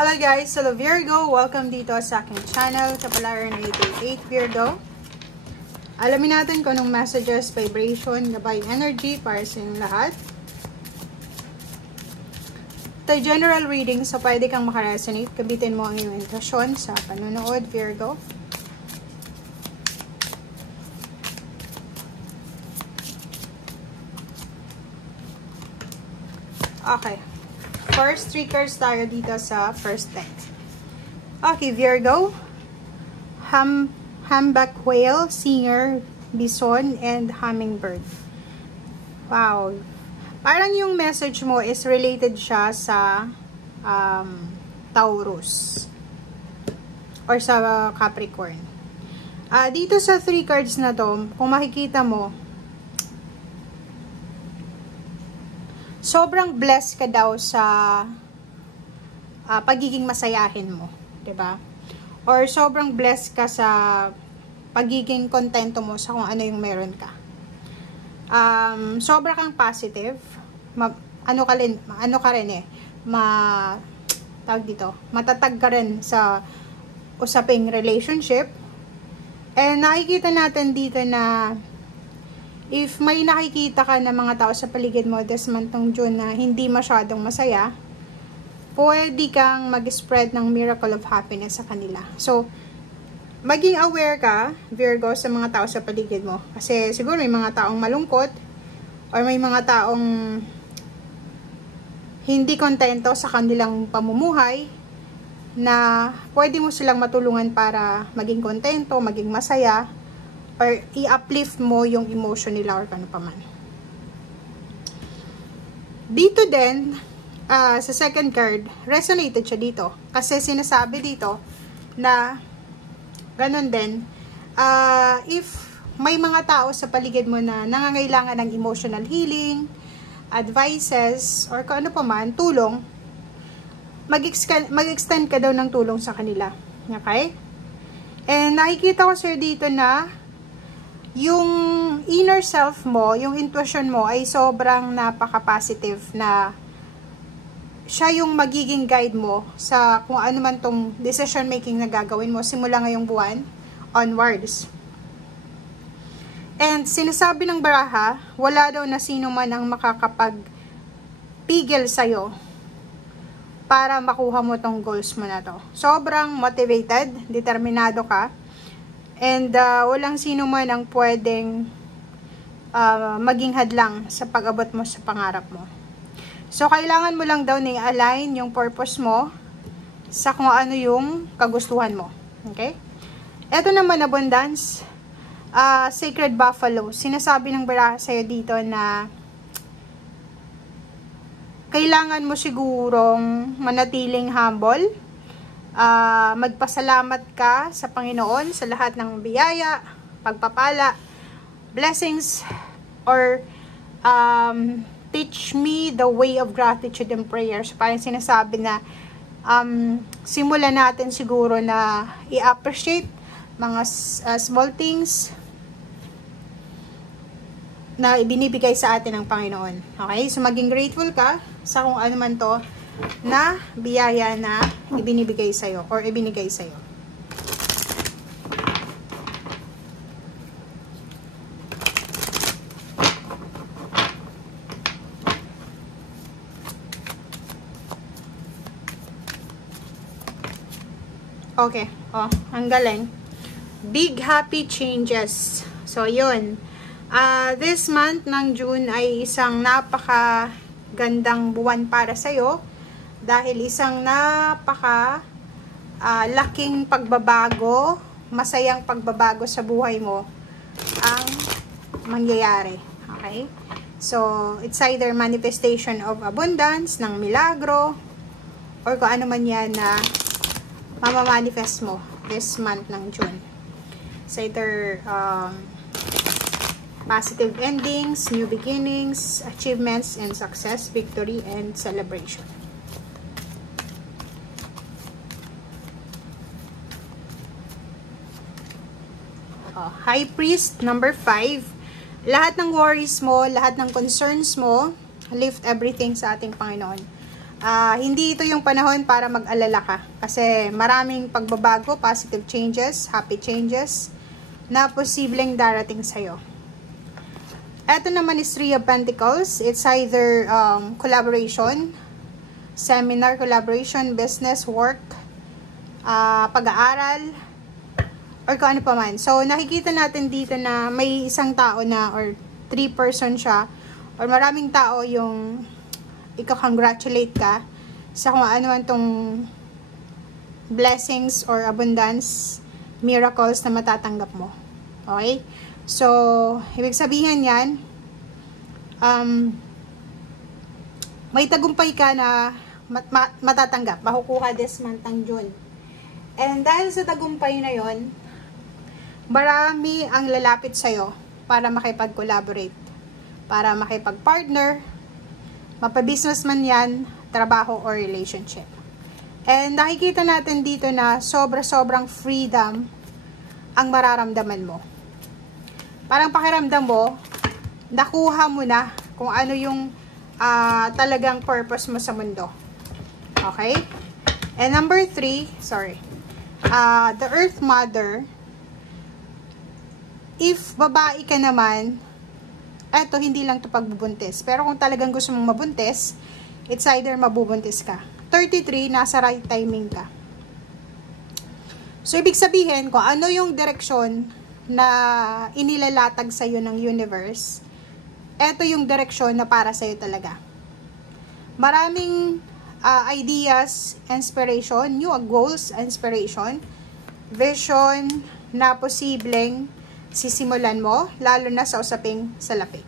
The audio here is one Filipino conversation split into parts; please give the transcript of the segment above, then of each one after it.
Hello guys, hello Virgo, welcome dito sa aking channel, Kapalaran 888 Virgo. Alamin natin kung anong messages, vibration, gabay energy para sa inyong lahat. Ito general reading, so pwede kang makaresonate. Kabitin mo ang iyong intuition sa panonood, Virgo. Okay. First, 3 cards tayo dito sa first deck. Okay, Virgo. Humpback whale, singer, bison, and hummingbird. Wow. Parang yung message mo is related siya sa Taurus. Or sa Capricorn. Dito sa 3 cards na to, kung makikita mo, sobrang blessed ka daw sa pagiging masayahin mo, 'di ba? Or sobrang blessed ka sa pagiging kontento mo sa kung ano yung meron ka. Sobra kang positive. Matatag ka rin sa usaping relationship. And nakikita natin dito na if may nakikita ka na mga tao sa paligid mo this month ng June na hindi masyadong masaya, pwede kang mag-spread ng miracle of happiness sa kanila. So, maging aware ka, Virgo, sa mga tao sa paligid mo. Kasi siguro may mga taong malungkot or may mga taong hindi kontento sa kanilang pamumuhay na pwede mo silang matulungan para maging kontento, maging masaya, or i-uplift mo yung emotion nila or ano pa man. Dito din, sa second card, resonated siya dito. Kasi sinasabi dito na ganun din, if may mga tao sa paligid mo na nangangailangan ng emotional healing, advices, or kung ano pa man, tulong, mag-extend ka daw ng tulong sa kanila. Okay? And nakikita ko sir dito na yung inner self mo, yung intuition mo ay sobrang napaka-positive na siya yung magiging guide mo sa kung ano man tong decision making na gagawin mo simula ngayong buwan onwards. And sinasabi ng baraha, wala daw na sino man ang makakapagpigil sa'yo para makuha mo tong goals mo na to. Sobrang motivated, determinado ka. And walang sino man ang pwedeng maging hadlang sa pag-abot mo sa pangarap mo. So, kailangan mo lang daw na i-align yung purpose mo sa kung ano yung kagustuhan mo. Okay? Ito naman, abundance. Sacred buffalo. Sinasabi ng baraha sa'yo dito na kailangan mo sigurong manatiling humble. Magpasalamat ka sa Panginoon sa lahat ng biyaya, pagpapala, blessings, or teach me the way of gratitude and prayers. Parang sinasabi na simulan natin siguro na i-appreciate mga small things na ibinibigay sa atin ng Panginoon. Okay? So maging grateful ka sa kung ano man to na biyaya na ibinibigay sa'yo or ibinigay sa'yo. Okay. Ang galing. Big happy changes. So, yun. This month ng June ay isang napaka-gandang buwan para sa'yo. Dahil isang laking pagbabago, masayang pagbabago sa buhay mo ang mangyayari. Okay? So, it's either manifestation of abundance, ng milagro, or kung ano man yan na mamamanifest mo this month ng June. It's either positive endings, new beginnings, achievements, and success, victory, and celebration. High Priest, number 5. Lahat ng worries mo, lahat ng concerns mo, lift everything sa ating Panginoon. Hindi ito yung panahon para mag-alala ka. Kasi maraming pagbabago, positive changes, happy changes na posibleng darating sa'yo. Ito naman is Three of Pentacles. It's either collaboration, seminar, collaboration, business, work, pag-aaral, or kung ano pa man. So, nakikita natin dito na may isang tao na, or 3-person siya, or maraming tao yung ika-congratulate ka sa kung ano man tong blessings or abundance, miracles na matatanggap mo. Okay? So, ibig sabihin yan, may tagumpay ka na matatanggap, makukuha this month ng June. And dahil sa tagumpay na yon, marami ang lalapit sa'yo para makipag-collaborate, para makipag-partner, mapa-business man yan, trabaho or relationship. And nakikita natin dito na sobra-sobrang freedom ang mararamdaman mo. Parang pakiramdam mo, nakuha mo na kung ano yung talagang purpose mo sa mundo. Okay? And number 3, the Earth Mother, if babae ka naman, eto, hindi lang ito pagbubuntis. Pero kung talagang gusto mong mabuntis, it's either mabubuntis ka. 33, nasa right timing ka. So, ibig sabihin, kung ano yung direksyon na inilalatag sa'yo ng universe, eto yung direksyon na para sa'yo talaga. Maraming ideas, inspiration, new goals, inspiration, vision na posibleng sisimulan mo, lalo na sa usaping salapi.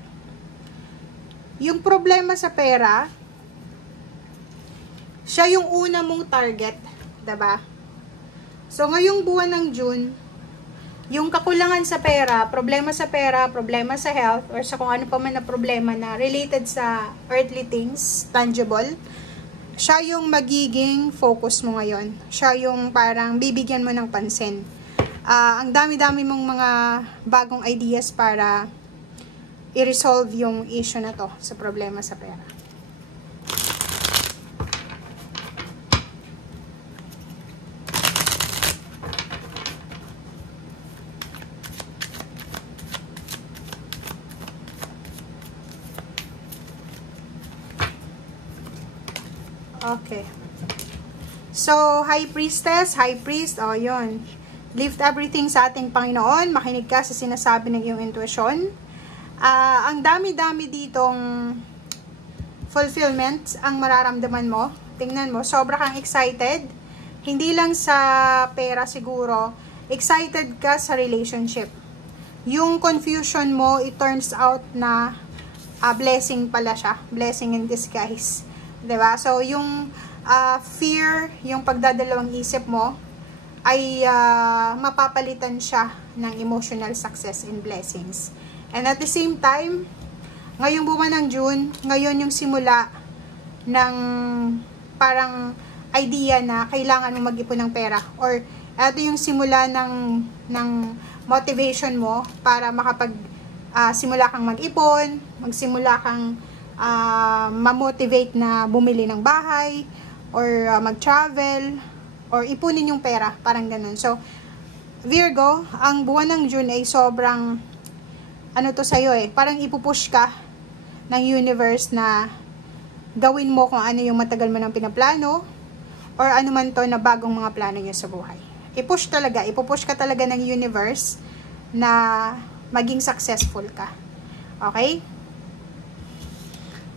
Yung problema sa pera, siya yung una mong target, diba? So, ngayong buwan ng June, yung kakulangan sa pera, problema sa health, or sa kung ano pa man na problema na related sa earthly things, tangible, siya yung magiging focus mo ngayon. Siya yung parang bibigyan mo ng pansin. Ang dami-dami mong mga bagong ideas para i-resolve yung issue na to sa problema sa pera. Okay. So, High Priestess, High Priest, yun. Lift everything sa ating Panginoon. Makinig ka sa sinasabi ng iyong intuition. Ang dami-dami ditong fulfillment ang mararamdaman mo. Tingnan mo, sobra kang excited. Hindi lang sa pera siguro. Excited ka sa relationship. Yung confusion mo, it turns out na blessing pala siya. Blessing in disguise. Diba? So, yung fear, yung pagdadalawang isip mo, ay mapapalitan siya ng emotional success and blessings. And at the same time, ngayong buwan ng June, ngayon yung simula ng parang idea na kailangan mo mag-ipon ng pera. Or ito yung simula ng motivation mo para simula kang mag-ipon, magsimula kang ma-motivate na bumili ng bahay, or mag-travel, or ipunin yung pera, parang ganun. So, Virgo, ang buwan ng June ay sobrang, to sa'yo parang ipupush ka ng universe na gawin mo kung ano yung matagal mo nang pinaplano, or ano man to na bagong mga plano nyo sa buhay. Ipupush ka talaga ng universe na maging successful ka. Okay?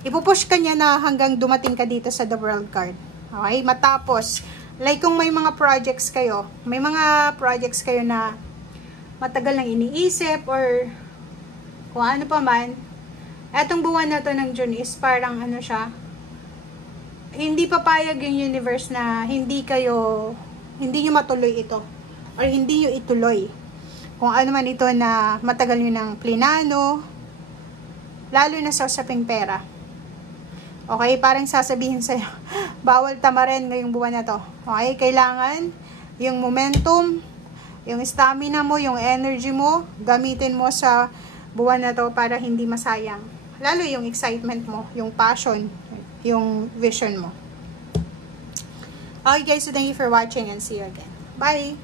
Ipupush ka niya na hanggang dumating ka dito sa The World card. Okay? Matapos, like kung may mga projects kayo na matagal nang iniisip, or kung ano pa man, etong buwan na to ng June is parang siya, hindi papayag yung universe na hindi nyo matuloy ito, or hindi nyo ituloy. Kung ano man ito na matagal nyo ng plinano, lalo na sa usaping pera. Okay, parang sasabihin sa'yo, bawal tamarin ngayong buwan na to. Okay, kailangan yung momentum, yung stamina mo, yung energy mo, gamitin mo sa buwan na to para hindi masayang. Lalo yung excitement mo, yung passion, yung vision mo. Okay guys, so thank you for watching and see you again. Bye!